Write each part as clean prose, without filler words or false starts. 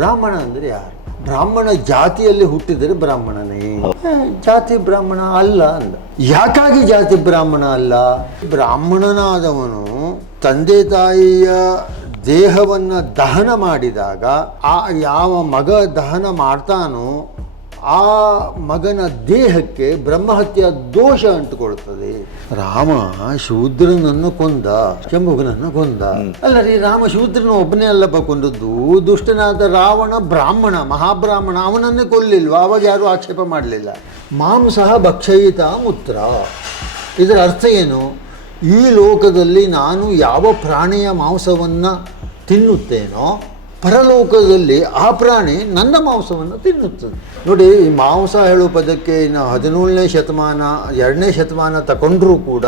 ಬ್ರಾಹ್ಮಣ ಅಂದರೆ ಯಾರು? ಬ್ರಾಹ್ಮಣ ಜಾತಿಯಲ್ಲಿ ಹುಟ್ಟಿದರೆ ಬ್ರಾಹ್ಮಣನೇ. ಜಾತಿ ಬ್ರಾಹ್ಮಣ ಅಲ್ಲ ಅಂದ. ಯಾಕಾಗಿ ಜಾತಿ ಬ್ರಾಹ್ಮಣ ಅಲ್ಲ? ಬ್ರಾಹ್ಮಣನಾದವನು ತಂದೆ ತಾಯಿಯ ದೇಹವನ್ನು ದಹನ ಮಾಡಿದಾಗ ಆ ಯಾವ ಮಗ ದಹನ ಮಾಡ್ತಾನೋ ಆ ಮಗನ ದೇಹಕ್ಕೆ ಬ್ರಹ್ಮಹತ್ಯೆ ದೋಷ ಅಂಟುಕೊಳ್ತದೆ. ರಾಮ ಶೂದ್ರನನ್ನು ಕೊಂದ, ಶಂಭುಗನನ್ನು ಕೊಂದ. ಅಲ್ಲ ರೀ, ರಾಮ ಶೂದ್ರನ ಒಬ್ಬನೇ ಅಲ್ಲಪ್ಪ ಕೊಂದದ್ದು. ದುಷ್ಟನಾದ ರಾವಣ ಬ್ರಾಹ್ಮಣ, ಮಹಾಬ್ರಾಹ್ಮಣ, ಅವನನ್ನೇ ಕೊಲ್ಲಿಲ್ವಾ? ಅವಾಗ ಯಾರೂ ಆಕ್ಷೇಪ ಮಾಡಲಿಲ್ಲ. ಮಾಂಸಃ ಭಕ್ಷಯಿತ ಮುತ್ರ. ಇದರ ಅರ್ಥ ಏನು? ಈ ಲೋಕದಲ್ಲಿ ನಾನು ಯಾವ ಪ್ರಾಣಿಯ ಮಾಂಸವನ್ನು ತಿನ್ನುತ್ತೇನೋ ಪರಲೋಕದಲ್ಲಿ ಆ ಪ್ರಾಣಿ ನನ್ನ ಮಾಂಸವನ್ನು ತಿನ್ನುತ್ತದೆ. ನೋಡಿ, ಈ ಮಾಂಸ ಹೇಳುವ ಪದಕ್ಕೆ ಇನ್ನು 17ನೇ ಶತಮಾನ 2ನೇ ಶತಮಾನ ತಗೊಂಡ್ರೂ ಕೂಡ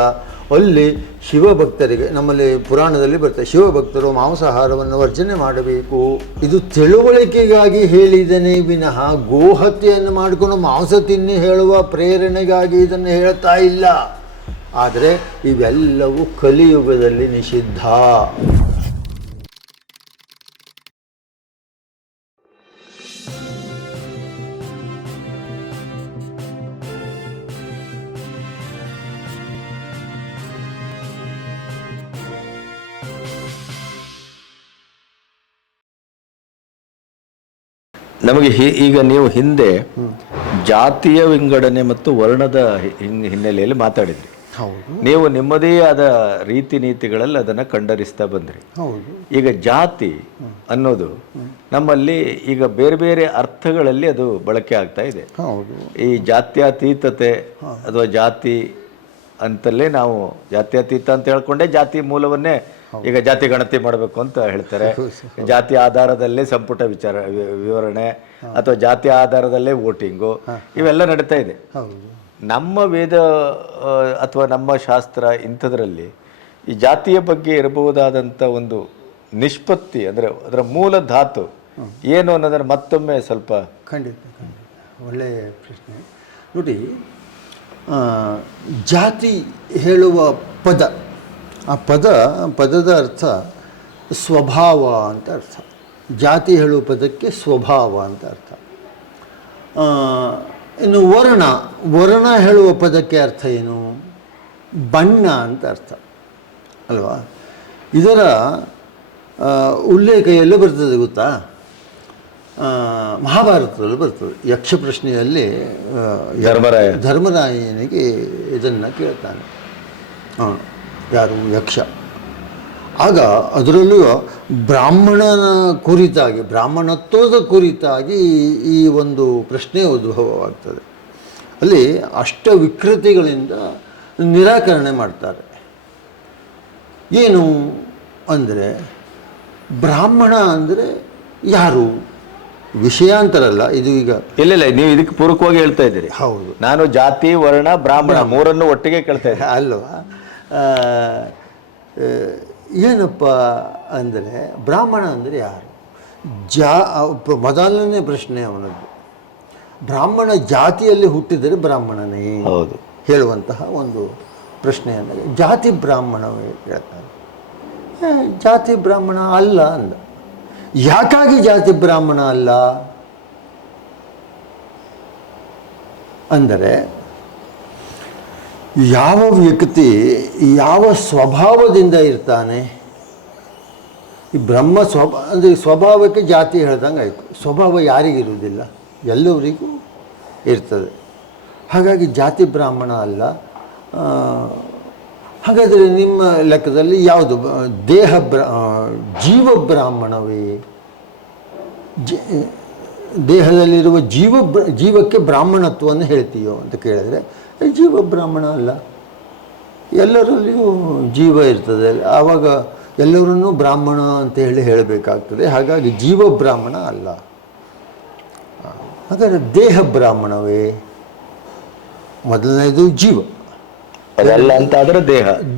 ಅಲ್ಲಿ ಶಿವಭಕ್ತರಿಗೆ, ನಮ್ಮಲ್ಲಿ ಪುರಾಣದಲ್ಲಿ ಬರ್ತದೆ, ಶಿವಭಕ್ತರು ಮಾಂಸಾಹಾರವನ್ನು ವರ್ಜನೆ ಮಾಡಬೇಕು. ಇದು ತಿಳುವಳಿಕೆಗಾಗಿ ಹೇಳಿದನೇ ವಿನಃ ಗೋಹತ್ಯೆಯನ್ನು ಮಾಡಿಕೊಂಡು ಮಾಂಸ ತಿನ್ನಿ ಹೇಳುವ ಪ್ರೇರಣೆಗಾಗಿ ಇದನ್ನು ಹೇಳ್ತಾ ಇಲ್ಲ. ಆದರೆ ಇವೆಲ್ಲವೂ ಕಲಿಯುಗದಲ್ಲಿ ನಿಷಿದ್ಧ. ನಮಗೆ ಈಗ ನೀವು ಹಿಂದೆ ಜಾತಿಯ ವಿಂಗಡಣೆ ಮತ್ತು ವರ್ಣದ ಹಿನ್ನೆಲೆಯಲ್ಲಿ ಮಾತಾಡಿದ್ರಿ. ಹೌದು. ನೀವು ನಿಮ್ಮದೇ ಆದ ರೀತಿ ನೀತಿಗಳಲ್ಲಿ ಅದನ್ನು ಖಂಡರಿಸ್ತಾ ಬಂದ್ರಿ. ಹೌದು. ಈಗ ಜಾತಿ ಅನ್ನೋದು ನಮ್ಮಲ್ಲಿ ಈಗ ಬೇರೆ ಬೇರೆ ಅರ್ಥಗಳಲ್ಲಿ ಅದು ಬಳಕೆ ಆಗ್ತಾ ಇದೆ. ಹೌದು. ಈ ಜಾತ್ಯತೀತತೆ ಅಥವಾ ಜಾತಿ ಅಂತಲೇ ನಾವು ಜಾತ್ಯತೀತ ಅಂತ ಹೇಳ್ಕೊಂಡೆ ಜಾತಿ ಮೂಲವನ್ನೇ ಈಗ ಜಾತಿ ಗಣತಿ ಮಾಡಬೇಕು ಅಂತ ಹೇಳ್ತಾರೆ. ಜಾತಿ ಆಧಾರದಲ್ಲೇ ಸಂಪುಟ ವಿವರಣೆ ಅಥವಾ ಜಾತಿ ಆಧಾರದಲ್ಲೇ ವೋಟಿಂಗು ಇವೆಲ್ಲ ನಡೀತಾ ಇದೆ. ನಮ್ಮ ವೇದ ಅಥವಾ ನಮ್ಮ ಶಾಸ್ತ್ರ ಇಂಥದ್ರಲ್ಲಿ ಈ ಜಾತಿಯ ಬಗ್ಗೆ ಇರಬಹುದಾದಂಥ ಒಂದು ನಿಷ್ಪತ್ತಿ ಅಂದರೆ ಅದರ ಮೂಲ ಧಾತು ಏನು ಅನ್ನೋದನ್ನು ಮತ್ತೊಮ್ಮೆ ಸ್ವಲ್ಪ. ಖಂಡಿತ ಒಳ್ಳೆಯ ಪ್ರಶ್ನೆ. ನೋಡಿ, ಜಾತಿ ಹೇಳುವ ಪದ, ಆ ಪದದ ಅರ್ಥ ಸ್ವಭಾವ ಅಂತ ಅರ್ಥ. ಜಾತಿ ಹೇಳುವ ಪದಕ್ಕೆ ಸ್ವಭಾವ ಅಂತ ಅರ್ಥ. ಇನ್ನು ವರ್ಣ ಹೇಳುವ ಪದಕ್ಕೆ ಅರ್ಥ ಏನು? ಬಣ್ಣ ಅಂತ ಅರ್ಥ ಅಲ್ವಾ? ಇದರ ಉಲ್ಲೇಖ ಎಲ್ಲ ಬರ್ತದೆ ಗೊತ್ತಾ? ಮಹಾಭಾರತದಲ್ಲಿ ಬರ್ತದೆ. ಯಕ್ಷ ಪ್ರಶ್ನೆಯಲ್ಲಿ ಧರ್ಮರಾಯನಿಗೆ ಇದನ್ನು ಕೇಳ್ತಾನೆ, ಯಾರು? ಯಕ್ಷ. ಆಗ ಅದರಲ್ಲೂ ಬ್ರಾಹ್ಮಣನ ಕುರಿತಾಗಿ, ಬ್ರಾಹ್ಮಣತ್ವದ ಕುರಿತಾಗಿ ಈ ಒಂದು ಪ್ರಶ್ನೆ ಉದ್ಭವವಾಗ್ತದೆ. ಅಲ್ಲಿ ಅಷ್ಟ ವಿಕೃತಿಗಳಿಂದ ನಿರಾಕರಣೆ ಮಾಡ್ತಾರೆ. ಏನು ಅಂದರೆ, ಬ್ರಾಹ್ಮಣ ಅಂದರೆ ಯಾರು? ವಿಷಯಾಂತರಲ್ಲ ಇದು. ಈಗ ಇಲ್ಲ, ನೀವು ಇದಕ್ಕೆ ಪೂರಕವಾಗಿ ಹೇಳ್ತಾ ಇದ್ದೀರಿ. ಹೌದು. ನಾನು ಜಾತಿ, ವರ್ಣ, ಬ್ರಾಹ್ಮಣ ಮೂರನ್ನು ಒಟ್ಟಿಗೆ ಕೇಳ್ತಾ ಇದ್ದೆ ಅಲ್ವಾ? ಏನಪ್ಪ ಅಂದರೆ, ಬ್ರಾಹ್ಮಣ ಅಂದರೆ ಯಾರು? ಮೊದಲನೇ ಪ್ರಶ್ನೆ ಅವನದ್ದು. ಬ್ರಾಹ್ಮಣ ಜಾತಿಯಲ್ಲಿ ಹುಟ್ಟಿದರೆ ಬ್ರಾಹ್ಮಣನೇ ಹೌದು ಹೇಳುವಂತಹ ಒಂದು ಪ್ರಶ್ನೆ. ಅಂದರೆ ಜಾತಿ ಬ್ರಾಹ್ಮಣವೇ ಹೇಳ್ತಾರೆ. ಜಾತಿ ಬ್ರಾಹ್ಮಣ ಅಲ್ಲ ಅಂದ. ಯಾಕಾಗಿ ಜಾತಿ ಬ್ರಾಹ್ಮಣ ಅಲ್ಲ ಅಂದರೆ, ಯಾವ ವ್ಯಕ್ತಿ ಯಾವ ಸ್ವಭಾವದಿಂದ ಇರ್ತಾನೆ, ಈ ಬ್ರಹ್ಮ ಅಂದರೆ ಸ್ವಭಾವಕ್ಕೆ ಜಾತಿ ಹೇಳ್ದಂಗೆ ಆಯಿತು. ಸ್ವಭಾವ ಯಾರಿಗಿರುವುದಿಲ್ಲ, ಎಲ್ಲವರಿಗೂ ಇರ್ತದೆ. ಹಾಗಾಗಿ ಜಾತಿ ಬ್ರಾಹ್ಮಣ ಅಲ್ಲ. ಹಾಗಾದರೆ ನಿಮ್ಮ ಲೆಕ್ಕದಲ್ಲಿ ಯಾವುದು? ಜೀವ ಬ್ರಾಹ್ಮಣವೇ? ದೇಹದಲ್ಲಿರುವ ಜೀವಕ್ಕೆ ಬ್ರಾಹ್ಮಣತ್ವವನ್ನು ಹೇಳ್ತೀಯೋ ಅಂತ ಕೇಳಿದರೆ, ಜೀವ ಬ್ರಾಹ್ಮಣ ಅಲ್ಲ. ಎಲ್ಲರಲ್ಲಿಯೂ ಜೀವ ಇರ್ತದೆ. ಆವಾಗ ಎಲ್ಲರನ್ನೂ ಬ್ರಾಹ್ಮಣ ಅಂತ ಹೇಳಬೇಕಾಗ್ತದೆ. ಹಾಗಾಗಿ ಜೀವ ಬ್ರಾಹ್ಮಣ ಅಲ್ಲ. ಹಾಗಾದರೆ ದೇಹ ಬ್ರಾಹ್ಮಣವೇ? ಮೊದಲನೇದು ಜೀವ, ಅದಲ್ಲ ಅಂತ ಆದರೆ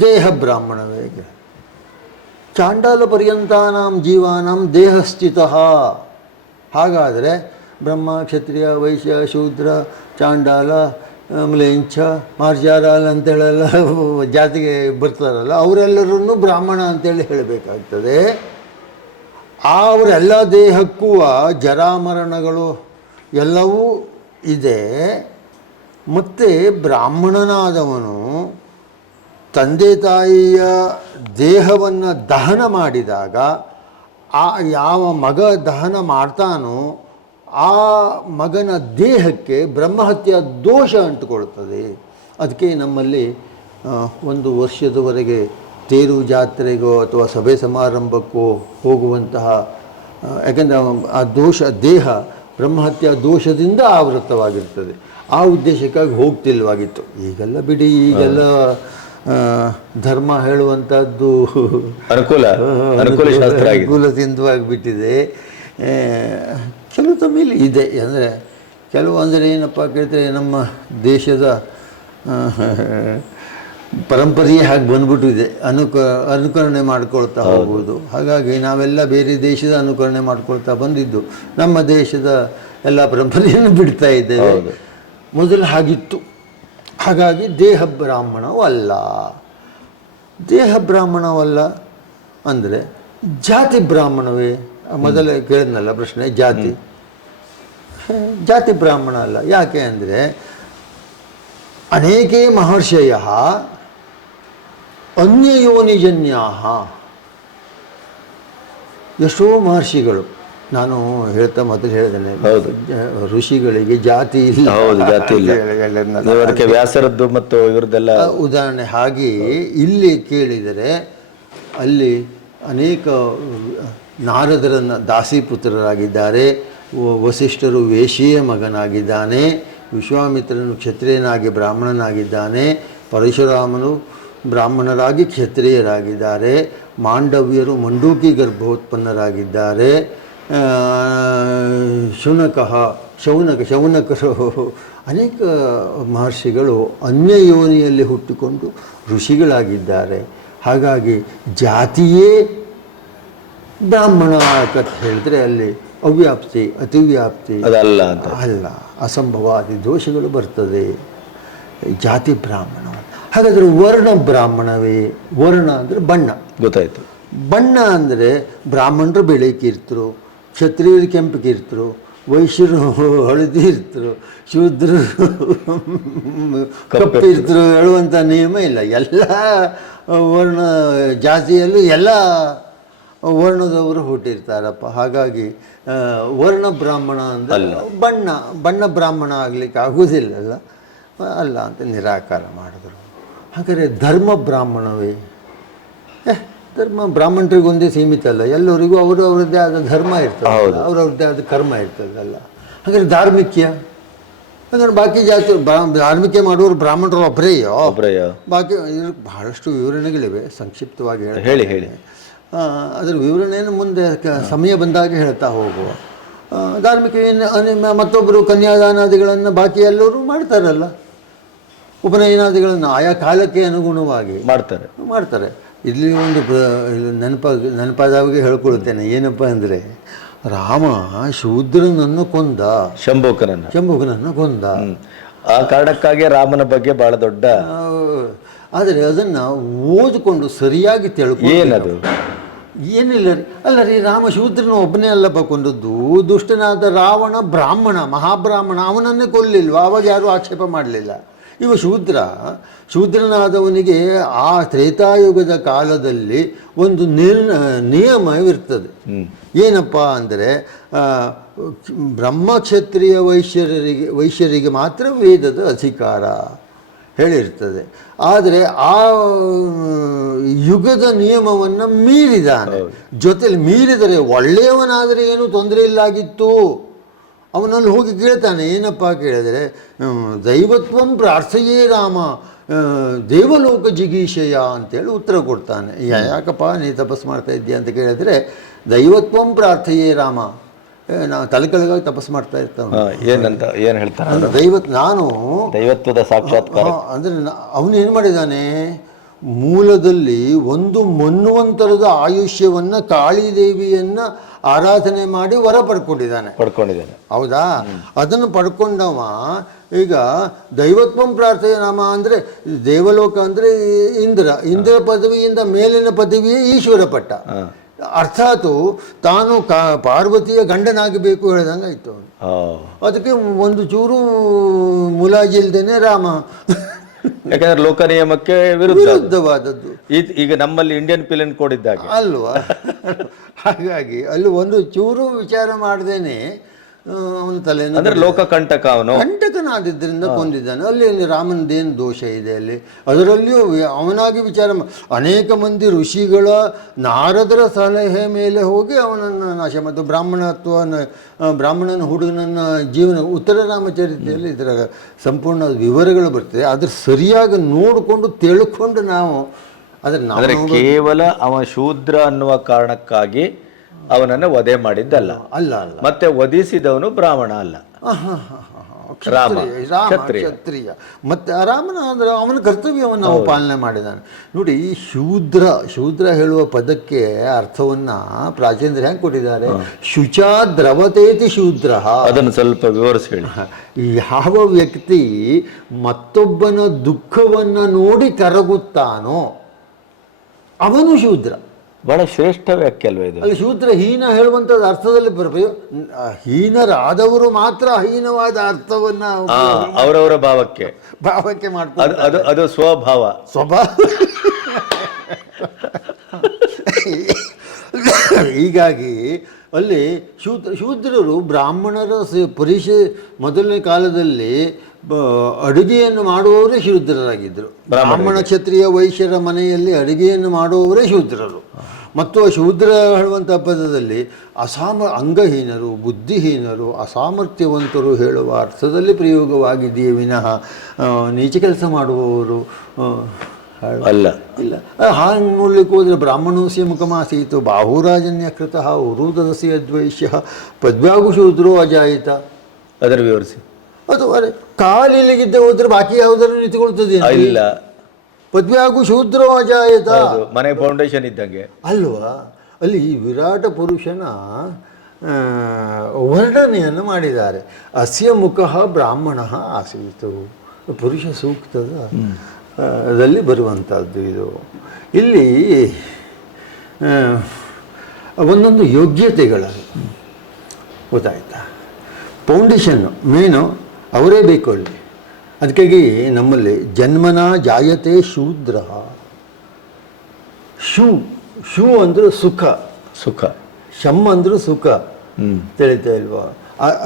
ದೇಹ ಬ್ರಾಹ್ಮಣವೇ? ಚಾಂಡಾಲ ಪರ್ಯಂತಾನಾಂ ಜೀವಾನಾಂ ದೇಹ ಸ್ಥಿತಃ. ಹಾಗಾದರೆ ಬ್ರಹ್ಮ, ಕ್ಷತ್ರಿಯ, ವೈಶ್ಯ, ಶೂದ್ರ, ಚಾಂಡಾಲ, ಆಮೇಲೆ ಇಂಚ, ಮಾರ್ಜಾರಾಲ್ ಅಂತೇಳೆಲ್ಲ ಜಾತಿಗೆ ಬರ್ತಾರಲ್ಲ, ಅವರೆಲ್ಲರನ್ನು ಬ್ರಾಹ್ಮಣ ಅಂತೇಳಿ ಹೇಳಬೇಕಾಗ್ತದೆ. ಅವರೆಲ್ಲ ದೇಹಕ್ಕೂ ಜರಾಮರಣಗಳು ಎಲ್ಲವೂ ಇದೆ. ಮತ್ತು ಬ್ರಾಹ್ಮಣನಾದವನು ತಂದೆ ತಾಯಿಯ ದೇಹವನ್ನು ದಹನ ಮಾಡಿದಾಗ ಯಾವ ಮಗ ದಹನ ಮಾಡ್ತಾನೋ ಆ ಮಗನ ದೇಹಕ್ಕೆ ಬ್ರಹ್ಮಹತ್ಯೆ ದೋಷ ಅಂಟುಕೊಳ್ತದೆ. ಅದಕ್ಕೆ ನಮ್ಮಲ್ಲಿ ಒಂದು ವರ್ಷದವರೆಗೆ ತೇರು ಜಾತ್ರೆಗೋ ಅಥವಾ ಸಭೆ ಸಮಾರಂಭಕ್ಕೋ ಹೋಗುವಂತಹ, ಯಾಕೆಂದರೆ ಆ ದೋಷ ದೇಹ ಬ್ರಹ್ಮಹತ್ಯೆ ದೋಷದಿಂದ ಆವೃತವಾಗಿರ್ತದೆ. ಆ ಉದ್ದೇಶಕ್ಕಾಗಿ ಹೋಗ್ತಿಲ್ವಾಗಿತ್ತು. ಈಗೆಲ್ಲ ಬಿಡಿ, ಈಗೆಲ್ಲ ಧರ್ಮ ಹೇಳುವಂಥದ್ದು ಅನುಕೂಲದಿಂದವಾಗಿಬಿಟ್ಟಿದೆ. ಕೆಲವು ತಮ್ಮೇಲೆ ಇದೆ. ಅಂದರೆ ಕೆಲವು ಅಂದರೆ ಏನಪ್ಪ ಕೇಳಿದ್ರೆ, ನಮ್ಮ ದೇಶದ ಪರಂಪರೆಯೇ ಹಾಗೆ ಬಂದ್ಬಿಟ್ಟಿದೆ. ಅನುಕರಣೆ ಮಾಡ್ಕೊಳ್ತಾ ಹೋಗ್ಬೋದು. ಹಾಗಾಗಿ ನಾವೆಲ್ಲ ಬೇರೆ ದೇಶದ ಅನುಕರಣೆ ಮಾಡ್ಕೊಳ್ತಾ ಬಂದಿದ್ದು ನಮ್ಮ ದೇಶದ ಎಲ್ಲ ಪರಂಪರೆಯನ್ನು ಬಿಡ್ತಾ ಇದ್ದೇವೆ. ಮೊದಲು ಹಾಗಿತ್ತು. ಹಾಗಾಗಿ ದೇಹ ಬ್ರಾಹ್ಮಣವಲ್ಲ. ದೇಹ ಬ್ರಾಹ್ಮಣವಲ್ಲ ಅಂದರೆ ಜಾತಿ ಬ್ರಾಹ್ಮಣವೇ? ಮೊದಲೇ ಕೇಳಿದ್ನಲ್ಲ ಪ್ರಶ್ನೆ, ಜಾತಿ ಬ್ರಾಹ್ಮಣ ಅಲ್ಲ. ಯಾಕೆ ಅಂದರೆ ಅನೇಕೇ ಮಹರ್ಷಯ ಅನ್ಯಯೋನಿಜನ್ಯಾ, ಎಷ್ಟೋ ಮಹರ್ಷಿಗಳು, ನಾನು ಮೊದಲು ಹೇಳಿದ್ದೇನೆ, ಋಷಿಗಳಿಗೆ ಜಾತಿ ಇಲ್ಲ. ಜಾತಿ ಇಲ್ಲ. ವ್ಯಾಸರದ್ದು ಮತ್ತು ಇವ್ರದ್ದೆಲ್ಲ ಉದಾಹರಣೆ. ಹಾಗೆಯೇ ಇಲ್ಲಿ ಕೇಳಿದರೆ ಅಲ್ಲಿ ಅನೇಕ ನಾರದರನ್ನು ದಾಸಿಪುತ್ರರಾಗಿದ್ದಾರೆ, ವಸಿಷ್ಠರು ವೇಶ್ಯೆಯ ಮಗನಾಗಿದ್ದಾನೆ, ವಿಶ್ವಾಮಿತ್ರನು ಕ್ಷತ್ರಿಯನಾಗಿ ಬ್ರಾಹ್ಮಣನಾಗಿದ್ದಾನೆ, ಪರಶುರಾಮನು ಬ್ರಾಹ್ಮಣರಾಗಿ ಕ್ಷತ್ರಿಯರಾಗಿದ್ದಾರೆ, ಮಾಂಡವ್ಯರು ಮಂಡೂಕಿ ಗರ್ಭೋತ್ಪನ್ನರಾಗಿದ್ದಾರೆ, ಶೌನಕರು ಅನೇಕ ಮಹರ್ಷಿಗಳು ಅನ್ಯಯೋನಿಯಲ್ಲಿ ಹುಟ್ಟಿಕೊಂಡು ಋಷಿಗಳಾಗಿದ್ದಾರೆ. ಹಾಗಾಗಿ ಜಾತಿಯೇ ಬ್ರಾಹ್ಮಣ ಅಂತ ಹೇಳಿದ್ರೆ ಅಲ್ಲಿ ಅವ್ಯಾಪ್ತಿ ಅತಿವ್ಯಾಪ್ತಿ ಅಲ್ಲ, ಅಸಂಭವಾದಿ ದೋಷಗಳು ಬರ್ತದೆ. ಜಾತಿ ಬ್ರಾಹ್ಮಣ. ಹಾಗಾದರೆ ವರ್ಣ ಬ್ರಾಹ್ಮಣವೇ? ವರ್ಣ ಅಂದರೆ ಬಣ್ಣ. ಗೊತ್ತಾಯಿತು. ಬಣ್ಣ ಅಂದರೆ ಬ್ರಾಹ್ಮಣರು ಬಿಳಿ ಕೀರ್ತರು, ಕ್ಷತ್ರಿಯರು ಕೆಂಪು ಕೀರ್ತರು, ವೈಶ್ಯರು ಹಳದಿ ಇರ್ತರು, ಶೂದ್ರರು ಕಪ್ಪಿರ್ತರು ಹೇಳುವಂಥ ನಿಯಮ ಇಲ್ಲ. ಎಲ್ಲ ವರ್ಣ ಜಾತಿಯಲ್ಲೂ ಎಲ್ಲ ವರ್ಣದವರು ಹುಟ್ಟಿರ್ತಾರಪ್ಪ. ಹಾಗಾಗಿ ವರ್ಣ ಬ್ರಾಹ್ಮಣ ಅಂದರೆ ಬಣ್ಣ ಬ್ರಾಹ್ಮಣ ಆಗಲಿಕ್ಕೆ ಆಗೋದಿಲ್ಲಲ್ಲ, ಅಲ್ಲ ಅಂತ ನಿರಾಕಾರ ಮಾಡಿದ್ರು. ಹಾಗಾದರೆ ಧರ್ಮ ಬ್ರಾಹ್ಮಣವೇ? ಧರ್ಮ ಬ್ರಾಹ್ಮಣರಿಗೊಂದೇ ಸೀಮಿತ ಅಲ್ಲ, ಎಲ್ಲರಿಗೂ ಅವರದ್ದೇ ಆದ ಧರ್ಮ ಇರ್ತದೆ, ಅವರವ್ರದ್ದೇ ಆದ ಕರ್ಮ ಇರ್ತದಲ್ಲ. ಹಾಗಾದರೆ ಧಾರ್ಮಿಕ್ಯ? ಹಾಗಾದ್ರೆ ಬಾಕಿ ಜಾತಿ ಧಾರ್ಮಿಕೆ ಮಾಡುವವರು ಬ್ರಾಹ್ಮಣರು ಒಬ್ಬರೇಯೋ? ಬಾಕಿ ಬಹಳಷ್ಟು ವಿವರಣೆಗಳಿವೆ, ಸಂಕ್ಷಿಪ್ತವಾಗಿ ಹೇಳಿ. ಅದರ ವಿವರಣೆಯನ್ನು ಮುಂದೆ ಸಮಯ ಬಂದಾಗ ಹೇಳ್ತಾ ಹೋಗುವ. ಧಾರ್ಮಿಕ ಮತ್ತೊಬ್ಬರು ಕನ್ಯಾದಾನಾದಿಗಳನ್ನು ಬಾಕಿ ಎಲ್ಲರೂ ಮಾಡ್ತಾರಲ್ಲ, ಉಪನಯನಾದಿಗಳನ್ನು ಆಯಾ ಕಾಲಕ್ಕೆ ಅನುಗುಣವಾಗಿ ಮಾಡ್ತಾರೆ. ಇಲ್ಲಿ ಒಂದು ನೆನಪಾದವಾಗ ಹೇಳ್ಕೊಳ್ತೇನೆ. ಏನಪ್ಪ ಅಂದರೆ, ರಾಮ ಶೂದ್ರನನ್ನು ಕೊಂದ, ಶಂಭುಕನನ್ನು ಕೊಂದ. ಆ ಕಾರಣಕ್ಕಾಗಿ ರಾಮನ ಬಗ್ಗೆ ಬಹಳ ದೊಡ್ಡ, ಆದರೆ ಅದನ್ನು ಓದಿಕೊಂಡು ಸರಿಯಾಗಿ ತಿಳ್ಕೊಂಡು ಏನಿಲ್ಲ ರೀ. ಅಲ್ಲ ರೀ, ರಾಮ ಶೂದ್ರನ ಒಬ್ಬನೇ ಅಲ್ಲಪ್ಪ ಕೊಂದದ್ದು. ದುಷ್ಟನಾದ ರಾವಣ ಬ್ರಾಹ್ಮಣ, ಮಹಾಬ್ರಾಹ್ಮಣ, ಅವನನ್ನೇ ಕೊಲ್ಲಿಲ್ವ? ಅವಾಗ ಯಾರೂ ಆಕ್ಷೇಪ ಮಾಡಲಿಲ್ಲ. ಇವ ಶೂದ್ರನಾದವನಿಗೆ ಆ ತ್ರೇತಾಯುಗದ ಕಾಲದಲ್ಲಿ ಒಂದು ನಿಯಮವಿರ್ತದೆ. ಏನಪ್ಪ ಅಂದರೆ, ಬ್ರಹ್ಮಕ್ಷತ್ರಿಯ ವೈಶ್ಯರಿಗೆ ಮಾತ್ರ ವೇದದ ಅಧಿಕಾರ ಹೇಳಿರ್ತದೆ. ಆದರೆ ಆ ಯುಗದ ನಿಯಮವನ್ನು ಮೀರಿದಾನೆ. ಜೊತೆಲಿ ಮೀರಿದರೆ ಒಳ್ಳೆಯವನಾದರೆ ಏನೂ ತೊಂದರೆ ಇಲ್ಲಾಗಿತ್ತು. ಅವನಲ್ಲಿ ಹೋಗಿ ಕೇಳ್ತಾನೆ. ಏನಪ್ಪ ಕೇಳಿದರೆ, ದೈವತ್ವಂ ಪ್ರಾರ್ಥೆಯೇ ರಾಮ ದೇವಲೋಕ ಜಿಗೀಷಯ ಅಂತೇಳಿ ಉತ್ತರ ಕೊಡ್ತಾನೆ. ಯಾಕಪ್ಪ ನೀ ತಪಸ್ಸು ಮಾಡ್ತಾ ಇದ್ದೀಯ ಅಂತ ಕೇಳಿದರೆ, ದೈವತ್ವಂ ಪ್ರಾರ್ಥೆಯೇ ರಾಮ, ನಾವು ತಲೆಕೆಳಗಾಗಿ ತಪಸ್ಸು ಮಾಡ್ತಾ ಇರ್ತಾವೆ. ಏನು ಹೇಳ್ತಾನೆ ಅಂದರೆ ದೈವತ್ವದ ಸಾಕ್ಷಾತ್ಕಾರ ಅಂದರೆ ಅವನು ಏನು ಮಾಡಿದ್ದಾನೆ, ಮೂಲದಲ್ಲಿ ಒಂದು ಮನ್ವಂತರದ ಆಯುಷ್ಯವನ್ನು ಕಾಳಿದೇವಿಯನ್ನು ಆರಾಧನೆ ಮಾಡಿ ವರ ಪಡ್ಕೊಂಡಿದ್ದಾನೆ. ಹೌದಾ? ಅದನ್ನು ಪಡ್ಕೊಂಡವ ಈಗ ದೈವತ್ವಂ ಪ್ರಾರ್ಥನೆ ನಾಮ ಅಂದರೆ ದೇವಲೋಕ ಅಂದರೆ ಇಂದ್ರ ಪದವಿಯಿಂದ ಮೇಲಿನ ಪದವಿಯೇ ಈಶ್ವರ ಪಟ್ಟ. ಅರ್ಥಾತ್ ತಾನು ಪಾರ್ವತಿಯ ಗಂಡನಾಗಬೇಕು ಹೇಳ್ದಂಗೆ ಆಯ್ತು ಅವನು. ಅದಕ್ಕೆ ಒಂದು ಚೂರು ಮುಲಾಜಿಲ್ದೇನೆ ರಾಮ ಯಾಕಂದ್ರೆ ಲೋಕ ನಿಯಮಕ್ಕೆ ವಿರುದ್ಧವಾದದ್ದು. ಈಗ ನಮ್ಮಲ್ಲಿ ಇಂಡಿಯನ್ ಪಿಲನ್ ಕೋಡ್ ಇದ್ದಾಗೆ ಅಲ್ವಾ. ಹಾಗಾಗಿ ಅಲ್ಲಿ ಒಂದು ಚೂರು ವಿಚಾರ ಮಾಡ್ದೇನೆ ಅವನ ತಲೆಯನ್ನು ಅಂದ್ರೆ ಲೋಕ ಕಂಟಕ, ಅವನು ಕಂಟಕನಾದಿದ್ದರಿಂದ ಕೊಂದಿದ್ದಾನೆ. ಅಲ್ಲಿ ರಾಮನದೇನು ದೋಷ ಇದೆ ಅಲ್ಲಿ? ಅದರಲ್ಲಿಯೂ ಅವನಾಗಿ ವಿಚಾರ ಅನೇಕ ಮಂದಿ ಋಷಿಗಳ ನಾರದರ ಸಲಹೆ ಮೇಲೆ ಹೋಗಿ ಅವನನ್ನು ನಾಶ ಮತ್ತು ಬ್ರಾಹ್ಮಣನ ಹುಡುಗನನ್ನ ಜೀವನ ಉತ್ತರ ರಾಮಚರಿತೆಯಲ್ಲಿ ಇದರ ಸಂಪೂರ್ಣ ವಿವರಗಳು ಬರ್ತದೆ. ಅದ್ರ ಸರಿಯಾಗಿ ನೋಡಿಕೊಂಡು ತಿಳ್ಕೊಂಡು ನಾವು ಆದರೆ ಕೇವಲ ಅವ ಶೂದ್ರ ಅನ್ನುವ ಕಾರಣಕ್ಕಾಗಿ ಅವನನ್ನು ವಧೆ ಮಾಡಿದ್ದಲ್ಲ. ಅಲ್ಲ ಅಲ್ಲ, ಮತ್ತೆ ವಧಿಸಿದವನು ಬ್ರಾಹ್ಮಣ ಅಲ್ಲ, ರಾಮ ಕ್ಷತ್ರಿಯ. ಮತ್ತೆ ರಾಮನ ಅಂದ್ರೆ ಅವನ ಕರ್ತವ್ಯವನ್ನು ನಾವು ಪಾಲನೆ ಮಾಡಿದ್ದಾನೆ. ನೋಡಿ, ಈ ಶೂದ್ರ ಹೇಳುವ ಪದಕ್ಕೆ ಅರ್ಥವನ್ನ ಪ್ರಾಚೀನರು ಹೆಂಗೆ ಕೊಟ್ಟಿದ್ದಾರೆ? ಶುಚಾ ದ್ರವತೇತಿ ಶೂದ್ರ. ಅದನ್ನು ಸ್ವಲ್ಪ ವಿವರಿಸಿ ಹೇಳಿ. ಯಾವ ವ್ಯಕ್ತಿ ಮತ್ತೊಬ್ಬನ ದುಃಖವನ್ನ ನೋಡಿ ಕರಗುತ್ತಾನೋ ಅವನು ಶೂದ್ರ. ಬಹಳ ಶ್ರೇಷ್ಠ ವ್ಯಾಖ್ಯೆ ಅಲ್ವ ಇದು? ಅಲ್ಲಿ ಶೂದ್ರ ಹೀನ ಹೇಳುವಂಥದ್ದು ಅರ್ಥದಲ್ಲಿ ಹೀನರಾದವರು ಮಾತ್ರ ಹೀನವಾದ ಅರ್ಥವನ್ನ ಅವರವರ ಭಾವಕ್ಕೆ ಮಾಡ್ತಾರೆ. ಅದು ಸ್ವಭಾವ. ಹೀಗಾಗಿ ಅಲ್ಲಿ ಶೂದ್ರರು ಬ್ರಾಹ್ಮಣರ ಮೊದಲನೇ ಕಾಲದಲ್ಲಿ ಅಡುಗೆಯನ್ನು ಮಾಡುವವರೇ ಶೂದ್ರರಾಗಿದ್ದರು. ಬ್ರಾಹ್ಮಣ ಕ್ಷತ್ರಿಯ ವೈಶ್ಯರ ಮನೆಯಲ್ಲಿ ಅಡುಗೆಯನ್ನು ಮಾಡುವವರೇ ಶೂದ್ರರು. ಮತ್ತು ಆ ಶೂದ್ರ ಹೇಳುವಂಥ ಪದದಲ್ಲಿ ಅಂಗಹೀನರು, ಬುದ್ಧಿಹೀನರು, ಅಸಾಮರ್ಥ್ಯವಂತರು ಹೇಳುವ ಅರ್ಥದಲ್ಲಿ ಪ್ರಯೋಗವಾಗಿದೆಯೇ ವಿನಃ ನೀಚ ಕೆಲಸ ಮಾಡುವವರು ಅಲ್ಲ. ಇಲ್ಲ. ಹಾಗೆ ನೋಡ್ಲಿಕ್ಕೆ ಹೋದರೆ ಬ್ರಾಹ್ಮಣೋಸ್ಯ ಮುಖಮಾಸೀತು ಬಾಹುರಾಜನ್ಯ ಕೃತಃ ಉರುದಸಿ ಅದ್ವೈಶ್ಯ ಪದ್ವ್ಯಾಗು ಶೂದ್ರೋ ಅಜಾಯಿತ. ಅದರ ವಿವರಿಸಿ. ಅದು ಅರೆ ಕಾಲಿಲ್ಲಿಗಿದ್ದ ಹೋದ್ರೆ ಬಾಕಿ ಯಾವುದಾದ್ರು ನಿಂತುಕೊಳ್ತದೆ ಇಲ್ಲ. ಪದ್ವ್ಯಾಗು ಶೂದ್ರೋ ಅಜಾಯಿತ, ಮನೆ ಫೌಂಡೇಶನ್ ಇದ್ದಂಗೆ ಅಲ್ವಾ? ಅಲ್ಲಿ ವಿರಾಟ ಪುರುಷನ ವರ್ಣನೆಯನ್ನು ಮಾಡಿದ್ದಾರೆ. ಅಸ್ಯ ಮುಖ ಬ್ರಾಹ್ಮಣ ಆಸೀತು, ಪುರುಷ ಸೂಕ್ತದ ದಲ್ಲಿ ಬರುವಂಥದ್ದು ಇದು. ಇಲ್ಲಿ ಒಂದೊಂದು ಯೋಗ್ಯತೆಗಳ ಗೊತ್ತಾಯ್ತಾ? ಫೌಂಡೇಶನ್ನು ಮೇನು ಅವರೇ ಬೇಕು ಅಲ್ಲಿ. ಅದಕ್ಕಾಗಿ ನಮ್ಮಲ್ಲಿ ಜನ್ಮನ ಜಾಯತೆ ಶೂದ್ರ. ಶೂ ಅಂದ್ರೆ ಸುಖ, ಶಮ್ ಅಂದ್ರೆ ಸುಖ. ತಿಳಿತಾ ಇಲ್ವಾ?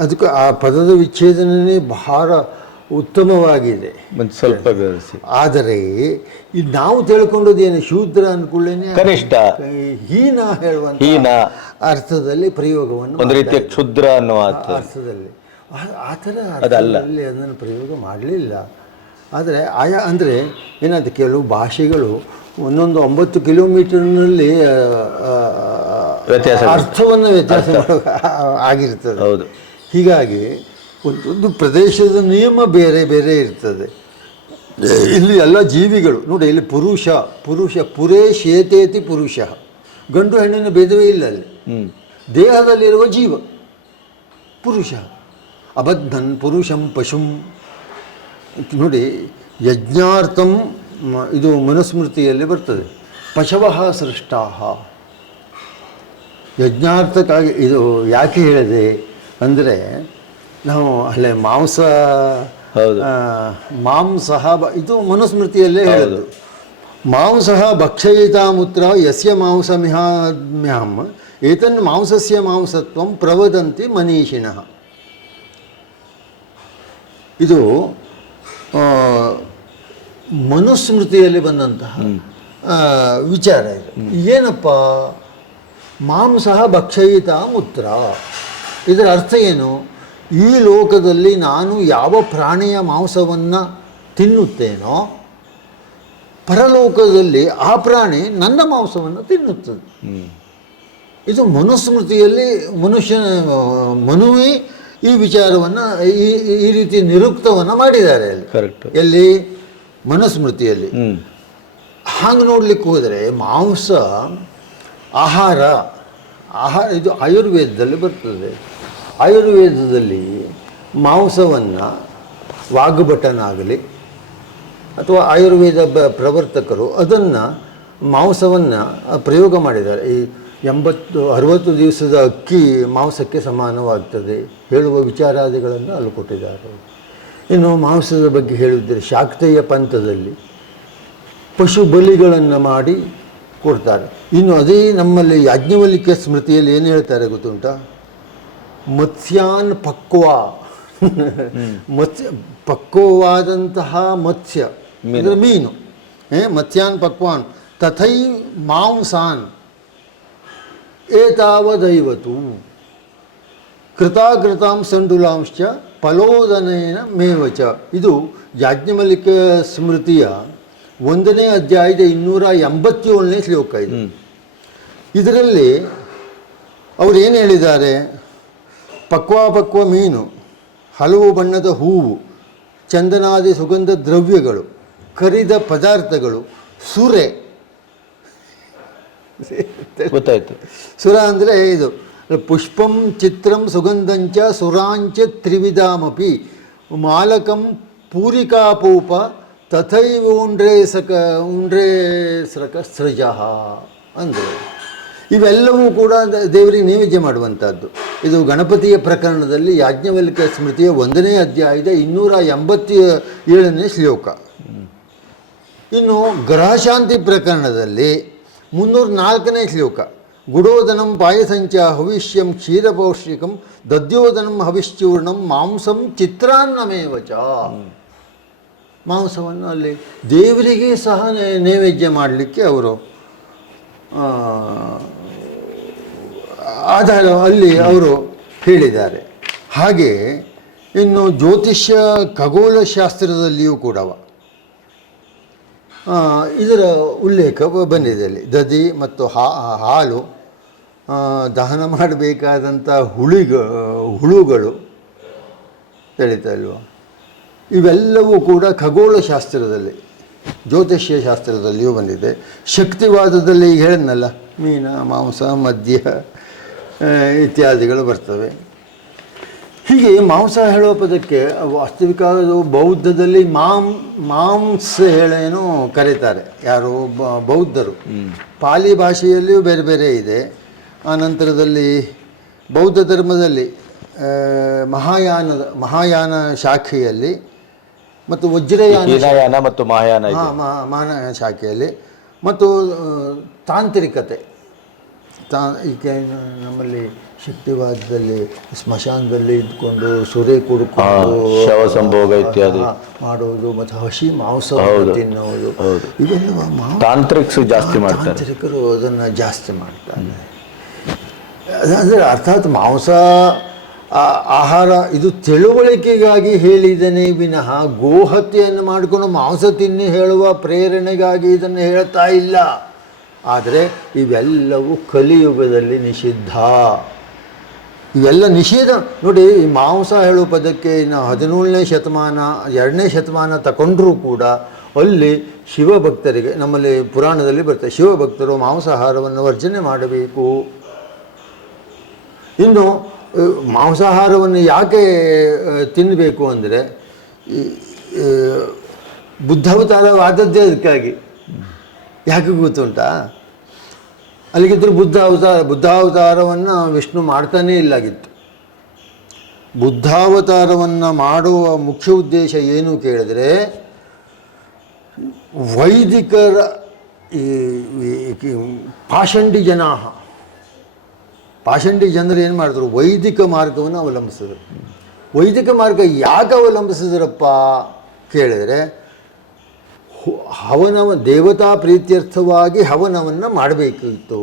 ಅದಕ್ಕೆ ಆ ಪದದ ವಿಚ್ಛೇದನೇ ಬಹಳ ಉತ್ತಮವಾಗಿದೆ. ಸ್ವಲ್ಪ ವಿವರಿಸಿ. ಆದರೆ ಇದು ನಾವು ತಿಳ್ಕೊಂಡದೇನು? ಶೂದ್ರ ಅನ್ಕೊಳ್ಳೇನೆ ಕನಿಷ್ಠ ಹೀನ ಹೇಳುವಂತ ಅರ್ಥದಲ್ಲಿ ಪ್ರಯೋಗವನ್ನು, ಒಂದು ರೀತಿಯ ಕ್ಷುದ್ರ ಅನ್ನುವ ಅರ್ಥದಲ್ಲಿ ಆ ಥರ ಅರ್ಥದಲ್ಲಿ ಅದನ್ನು ಪ್ರಯೋಗ ಮಾಡಲಿಲ್ಲ. ಆದರೆ ಅಂದರೆ ಏನಾಯ್ತು, ಕೆಲವು ಭಾಷೆಗಳು ಒಂದೊಂದು 9 ಕಿಲೋಮೀಟರ್ನಲ್ಲಿ ಅರ್ಥವನ್ನು ವ್ಯತ್ಯಾಸ ಆಗಿರ್ತದೆ. ಹೌದು. ಹೀಗಾಗಿ ಒಂದೊಂದು ಪ್ರದೇಶದ ನಿಯಮ ಬೇರೆ ಬೇರೆ ಇರ್ತದೆ. ಇಲ್ಲಿ ಎಲ್ಲ ಜೀವಿಗಳು ನೋಡಿ, ಇಲ್ಲಿ ಪುರುಷ ಪುರೇ ಶೇತೇತಿ ಪುರುಷ, ಗಂಡು ಹೆಣ್ಣಿನ ಭೇದವೇ ಇಲ್ಲ ಅಲ್ಲಿ. ದೇಹದಲ್ಲಿರುವ ಜೀವ ಪುರುಷ. ಅಬದ್ಧನ್ ಪುರುಷಂ ಪಶುಂ ನೋಡಿ, ಯಜ್ಞಾರ್ಥಂ ಇದು ಮನುಸ್ಮೃತಿಯಲ್ಲಿ ಬರ್ತದೆ. ಪಶವಃ ಸೃಷ್ಟಾಃ, ಯಜ್ಞಾರ್ಥಕ್ಕಾಗಿ. ಇದು ಯಾಕೆ ಹೇಳಿದೆ ಅಂದರೆ, ನಾವು ಅಲ್ಲೇ ಮಾಂಸಃ ಇದು ಮನುಸ್ಮೃತಿಯಲ್ಲೇ ಹೇಳೋದು. ಮಾಂಸಃ ಭಕ್ಷಯಿತಾ ಮುತ್ರ ಯಸ್ಯ ಮಾಂಸಮಿಹಾಮ್ಯಹಂ ಏತನ್ ಮಾಂಸಸ್ಯ ಮಾಂಸತ್ವಂ ಪ್ರವದಂತಿ ಮನೀಷಿಣಃ. ಇದು ಮನುಸ್ಮೃತಿಯಲ್ಲಿ ಬಂದಂತಹ ವಿಚಾರ. ಇದು ಏನಪ್ಪ? ಮಾಂಸಃ ಭಕ್ಷಯಿತಾ ಮುತ್ರ, ಇದರ ಅರ್ಥ ಏನು? ಈ ಲೋಕದಲ್ಲಿ ನಾನು ಯಾವ ಪ್ರಾಣಿಯ ಮಾಂಸವನ್ನು ತಿನ್ನುತ್ತೇನೋ ಪರಲೋಕದಲ್ಲಿ ಆ ಪ್ರಾಣಿ ನನ್ನ ಮಾಂಸವನ್ನು ತಿನ್ನುತ್ತದೆ. ಇದು ಮನುಸ್ಮೃತಿಯಲ್ಲಿ ಮನುವೇ ಈ ವಿಚಾರವನ್ನು ಈ ರೀತಿ ನಿರುಕ್ತವನ್ನು ಮಾಡಿದ್ದಾರೆ ಅಲ್ಲಿ. ಎಲ್ಲಿ? ಮನುಸ್ಮೃತಿಯಲ್ಲಿ. ಹಾಗೆ ನೋಡ್ಲಿಕ್ಕೆ ಹೋದರೆ ಮಾಂಸ ಆಹಾರ ಇದು ಆಯುರ್ವೇದದಲ್ಲಿ ಬರ್ತದೆ. ಆಯುರ್ವೇದದಲ್ಲಿ ಮಾಂಸವನ್ನು ವಾಗ್ಭಟನಾಗಲಿ ಅಥವಾ ಆಯುರ್ವೇದ ಪ್ರವರ್ತಕರು ಅದನ್ನು ಮಾಂಸವನ್ನು ಪ್ರಯೋಗ ಮಾಡಿದ್ದಾರೆ. ಈ 60 ದಿವಸದ ಅಕ್ಕಿ ಮಾಂಸಕ್ಕೆ ಸಮಾನವಾಗ್ತದೆ ಹೇಳುವ ವಿಚಾರಾದಿಗಳನ್ನು ಅಲ್ಲಿ ಕೊಟ್ಟಿದ್ದಾರೆ. ಇನ್ನು ಮಾಂಸದ ಬಗ್ಗೆ ಹೇಳಿದರೆ ಶಾಕ್ತೇಯ ಪಂಥದಲ್ಲಿ ಪಶು ಬಲಿಗಳನ್ನು ಮಾಡಿ ಕೊಡ್ತಾರೆ. ಇನ್ನು ಅದೇ ನಮ್ಮಲ್ಲಿ ಯಾಜ್ಞವಲ್ಕ್ಯ ಸ್ಮೃತಿಯಲ್ಲಿ ಏನು ಹೇಳ್ತಾರೆ ಗೊತ್ತುಂಟಾ? ಮತ್ಸ್ಯಾನ್ ಪಕ್ವ ಪಕ್ವವಾದಂತಹ ಮತ್ಸ್ಯ ಅಂದರೆ ಮೀನು, ಮತ್ಸ್ಯಾನ್ ಪಕ್ವಾನ್ ತಥೈ ಮಾಂಸಾನ್ ಏತಾವದೈವತು ಕೃತಾಕೃತಾಂ ಸಂಡುಲಾಂಶ್ಚ ಫಲೋದನೇನ ಮೇವಚ. ಇದು ಯಾಜ್ಞವಲ್ಕ್ಯ ಸ್ಮೃತಿಯ 1ನೇ ಅಧ್ಯಾಯದ 287ನೇ ಶ್ಲೋಕ ಇದು. ಇದರಲ್ಲಿ ಅವರು ಏನು ಹೇಳಿದ್ದಾರೆ? ಪಕ್ವ ಮೀನು, ಹಲವು ಬಣ್ಣದ ಹೂವು, ಚಂದನಾದಿ ಸುಗಂಧ ದ್ರವ್ಯಗಳು, ಕರಿದ ಪದಾರ್ಥಗಳು, ಸುರೆ. ಗೊತ್ತಾಯ್ತು. ಸುರ ಅಂದರೆ ಇದು ಪುಷ್ಪಂ ಚಿತ್ರಂ ಸುಗಂಧಂಚ ಸುರಾಂಚ ತ್ರಿವಿಧಾಮಪಿ ಮಾಲಕಂ ಪೂರಿಕಾಪೂಪ ತಥೈವ ಉಂಡ್ರೇಸಕ ಸೃಜ ಅಂದರೆ ಇವೆಲ್ಲವೂ ಕೂಡ ದೇವರಿಗೆ ನೈವೇದ್ಯ ಮಾಡುವಂಥದ್ದು. ಇದು ಗಣಪತಿಯ ಪ್ರಕರಣದಲ್ಲಿ ಯಾಜ್ಞವಲ್ಕ್ಯ ಸ್ಮೃತಿಯ 1ನೇ ಅಧ್ಯಾಯದ 287ನೇ ಶ್ಲೋಕ. ಇನ್ನು ಗ್ರಹಶಾಂತಿ ಪ್ರಕರಣದಲ್ಲಿ 304ನೇ ಶ್ಲೋಕ. ಗುಡೋದನಂ ಪಾಯಸಂಚ ಹವಿಷ್ಯಂ ಕ್ಷೀರಪೌಷ್ಟಿಕಂ ದದ್ಯೋದನಂ ಹವಿಶ್ಚೂರ್ಣಂ ಮಾಂಸಂ ಚಿತ್ರಾನ್ನಮೇವಚ. ಮಾಂಸವನ್ನು ಅಲ್ಲಿ ದೇವರಿಗೆ ಸಹ ನೈವೇದ್ಯ ಮಾಡಲಿಕ್ಕೆ ಅವರು ಆಧಾರ ಅಲ್ಲಿ ಅವರು ಹೇಳಿದ್ದಾರೆ. ಹಾಗೆ ಇನ್ನು ಜ್ಯೋತಿಷ್ಯ ಖಗೋಳಶಾಸ್ತ್ರದಲ್ಲಿಯೂ ಕೂಡ ಇದರ ಉಲ್ಲೇಖ ಬಂದಿದೆ. ಅಲ್ಲಿ ದದಿ ಮತ್ತು ಹಾಲು, ದಹನ ಮಾಡಬೇಕಾದಂಥ ಹುಳುಗಳು ತಿಳಿತಾ ಇಲ್ವ, ಇವೆಲ್ಲವೂ ಕೂಡ ಖಗೋಳಶಾಸ್ತ್ರದಲ್ಲಿ ಜ್ಯೋತಿಷ್ಯ ಶಾಸ್ತ್ರದಲ್ಲಿಯೂ ಬಂದಿದೆ. ಶಕ್ತಿವಾದದಲ್ಲಿ ಈಗ ಹೇಳಿದ್ನಲ್ಲ, ಮೀನ, ಮಾಂಸ, ಮದ್ಯ ಇತ್ಯಾದಿಗಳು ಬರ್ತವೆ. ಹೀಗೆ ಮಾಂಸ ಹೇಳೋ ಪದಕ್ಕೆ ವಾಸ್ತವಿಕ ಬೌದ್ಧದಲ್ಲಿ ಮಾಂಸ ಹೇಳೇನೋ ಕರೀತಾರೆ ಯಾರು ಬೌದ್ಧರು. ಪಾಲಿ ಭಾಷೆಯಲ್ಲಿಯೂ ಬೇರೆ ಬೇರೆ ಇದೆ. ಆ ನಂತರದಲ್ಲಿ ಬೌದ್ಧ ಧರ್ಮದಲ್ಲಿ ಮಹಾಯಾನ ಶಾಖೆಯಲ್ಲಿ ಮತ್ತು ವಜ್ರಯಾನ ಮತ್ತು ಮಹಾಯಾನ ಶಾಖೆಯಲ್ಲಿ ಮತ್ತು ತಾಂತ್ರಿಕತೆ ಈಗ ನಮ್ಮಲ್ಲಿ ಶಕ್ತಿವಾದದಲ್ಲಿ ಸ್ಮಶಾನದಲ್ಲಿ ಇದ್ಕೊಂಡು ಸುರೆ ಕುಡ್ಕೊಂಡು ಶವ ಸಂಭೋಗ ಇತ್ಯಾದಿ ಮಾಡೋದು ಮತ್ತು ಹಸಿ ಮಾಂಸ ತಿನ್ನೋದು ಇವೆಲ್ಲ ತಾಂತ್ರಿಕರು ಜಾಸ್ತಿ ಮಾಡ್ತಾರೆ. ತಾಂತ್ರಿಕರು ಅದನ್ನು ಜಾಸ್ತಿ ಮಾಡ್ತಾರೆ. ಅಂದರೆ ಅರ್ಥಾತ್ ಮಾಂಸ ಆಹಾರ ಇದು ತಿಳುವಳಿಕೆಗಾಗಿ ಹೇಳಿದನೇ ವಿನಃ ಗೋಹತ್ಯೆಯನ್ನು ಮಾಡಿಕೊಂಡು ಮಾಂಸ ತಿನ್ನಿ ಹೇಳುವ ಪ್ರೇರಣೆಗಾಗಿ ಇದನ್ನು ಹೇಳ್ತಾ ಇಲ್ಲ. ಆದರೆ ಇವೆಲ್ಲವೂ ಕಲಿಯುಗದಲ್ಲಿ ನಿಷಿದ್ಧ. ಇವೆಲ್ಲ ನಿಷೇಧ ನೋಡಿ. ಈ ಮಾಂಸ ಹೇಳುವ ಪದಕ್ಕೆ ಇನ್ನು 17ನೇ ಶತಮಾನ 2ನೇ ಶತಮಾನ ತಗೊಂಡ್ರೂ ಕೂಡ ಅಲ್ಲಿ ಶಿವಭಕ್ತರಿಗೆ ನಮ್ಮಲ್ಲಿ ಪುರಾಣದಲ್ಲಿ ಬರ್ತದೆ, ಶಿವಭಕ್ತರು ಮಾಂಸಾಹಾರವನ್ನು ವರ್ಜನೆ ಮಾಡಬೇಕು. ಇನ್ನು ಮಾಂಸಾಹಾರವನ್ನು ಯಾಕೆ ತಿನ್ನಬೇಕು ಅಂದರೆ ಬುದ್ಧಾವತಾರವಾದದ್ದೇ ಅದಕ್ಕಾಗಿ. ಯಾಕೆ ಗೊತ್ತುಂಟಾ? ಅಲ್ಲಿಗಿದ್ದರೂ ಬುದ್ಧಾವತಾರವನ್ನು ವಿಷ್ಣು ಮಾಡ್ತಾನೇ ಇಲ್ಲಾಗಿತ್ತು. ಬುದ್ಧಾವತಾರವನ್ನು ಮಾಡುವ ಮುಖ್ಯ ಉದ್ದೇಶ ಏನು ಕೇಳಿದ್ರೆ, ವೈದಿಕರ ಪಾಷಂಡಿ ಜನರು ಏನು ಮಾಡಿದ್ರು? ವೈದಿಕ ಮಾರ್ಗವನ್ನು ಅವಲಂಬಿಸಿದ್ರು. ವೈದಿಕ ಮಾರ್ಗ ಯಾಕೆ ಅವಲಂಬಿಸಿದ್ರಪ್ಪ ಕೇಳಿದರೆ, ದೇವತಾ ಪ್ರೀತ್ಯರ್ಥವಾಗಿ ಹವನವನ್ನು ಮಾಡಬೇಕಿತ್ತು.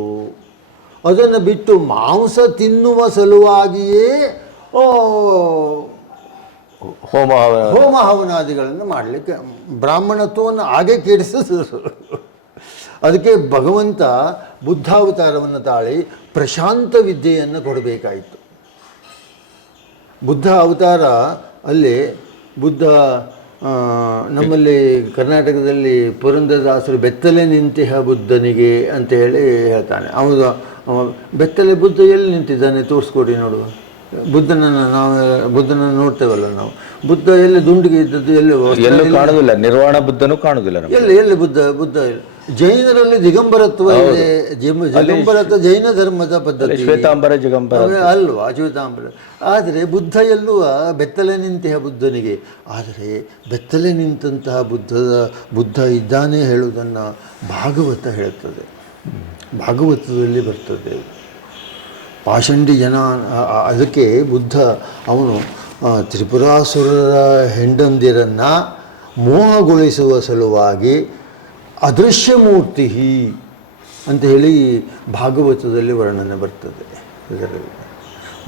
ಅದನ್ನು ಬಿಟ್ಟು ಮಾಂಸ ತಿನ್ನುವ ಸಲುವಾಗಿಯೇ ಹೋಮ ಹವನಾದಿಗಳನ್ನು ಮಾಡಲಿಕ್ಕೆ ಬ್ರಾಹ್ಮಣತ್ವವನ್ನು ಹಾಗೆ ಕೆಡಿಸಿದ್ರು. ಅದಕ್ಕೆ ಭಗವಂತ ಬುದ್ಧಾವತಾರವನ್ನು ತಾಳಿ ಪ್ರಶಾಂತ ವಿದ್ಯೆಯನ್ನು ಕೊಡಬೇಕಾಯಿತು. ಬುದ್ಧ ಅವತಾರ ಅಲ್ಲಿ ಬುದ್ಧ ನಮ್ಮಲ್ಲಿ ಕರ್ನಾಟಕದಲ್ಲಿ ಪುರಂದರದಾಸರು ಬೆತ್ತಲೆ ನಿಂತಿಹ ಬುದ್ಧನಿಗೆ ಅಂತ ಹೇಳಿ ಹೇಳ್ತಾನೆ. ಬೆತ್ತಲೆ ಬುದ್ಧ ಎಲ್ಲಿ ನಿಂತಿದ್ದಾನೆ ತೋರಿಸ್ಕೊಡಿ ನೋಡುವ. ಬುದ್ಧನನ್ನು ನೋಡ್ತೇವಲ್ಲ ನಾವು. ಬುದ್ಧ ಎಲ್ಲಿ ದುಂಡಿಗೆ ಇದ್ದದ್ದು ಎಲ್ಲೂ ಕಾಣುವುದಿಲ್ಲ. ನಿರ್ವಾಣ ಬುದ್ಧನೂ ಕಾಣುವುದಿಲ್ಲ. ಎಲ್ಲಿ ಬುದ್ಧ ಜೈನರಲ್ಲಿ ದಿಗಂಬರತ್ವ ಇದೆ. ದಿಗಂಬರತ್ವ ಜೈನ ಧರ್ಮದ ಪದ್ಧತಿ ಶ್ವೇತಾಂಬರ ದಿಗಂಬರ ಅಲ್ವಾ, ಶ್ವೇತಾಂಬರ. ಆದರೆ ಬುದ್ಧ ಎಲ್ಲುವ ಬೆತ್ತಲೆ ನಿಂತಹ ಬುದ್ಧನಿಗೆ. ಆದರೆ ಬೆತ್ತಲೆ ನಿಂತಹ ಬುದ್ಧ ಇದ್ದಾನೆ ಹೇಳುವುದನ್ನು ಭಾಗವತ ಹೇಳ್ತದೆ. ಭಾಗವತದಲ್ಲಿ ಬರ್ತದೆ. ಪಾಷಂಡಿ ಜನ, ಅದಕ್ಕೆ ಬುದ್ಧ ಅವನು ತ್ರಿಪುರಾಸುರರ ಹೆಂಡಂದಿರನ್ನು ಮೋಹಗೊಳಿಸುವ ಸಲುವಾಗಿ ಅದೃಶ್ಯ ಮೂರ್ತಿ ಅಂತ ಹೇಳಿ ಭಾಗವತದಲ್ಲಿ ವರ್ಣನೆ ಬರ್ತದೆ. ಇದರಲ್ಲಿ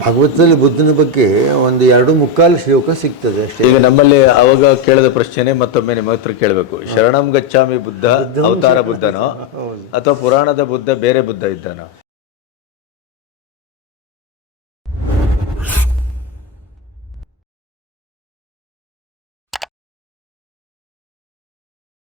ಭಾಗವತದಲ್ಲಿ ಬುದ್ಧನ ಬಗ್ಗೆ ಒಂದು 2.25 ಶ್ಲೋಕ ಸಿಗ್ತದೆ ಅಷ್ಟೇ. ಈಗ ನಮ್ಮಲ್ಲಿ ಅವಾಗ ಕೇಳಿದ ಪ್ರಶ್ನೆ ಮತ್ತೊಮ್ಮೆ ನಿಮ್ಮ ಹತ್ರ ಕೇಳಬೇಕು. ಶರಣಂ ಗಚ್ಚಾಮಿ ಬುದ್ಧ ಅವತಾರ ಬುದ್ಧನೋ ಅಥವಾ ಪುರಾಣದ ಬುದ್ಧ ಬೇರೆ ಬುದ್ಧ ಇದ್ದಾನೋ?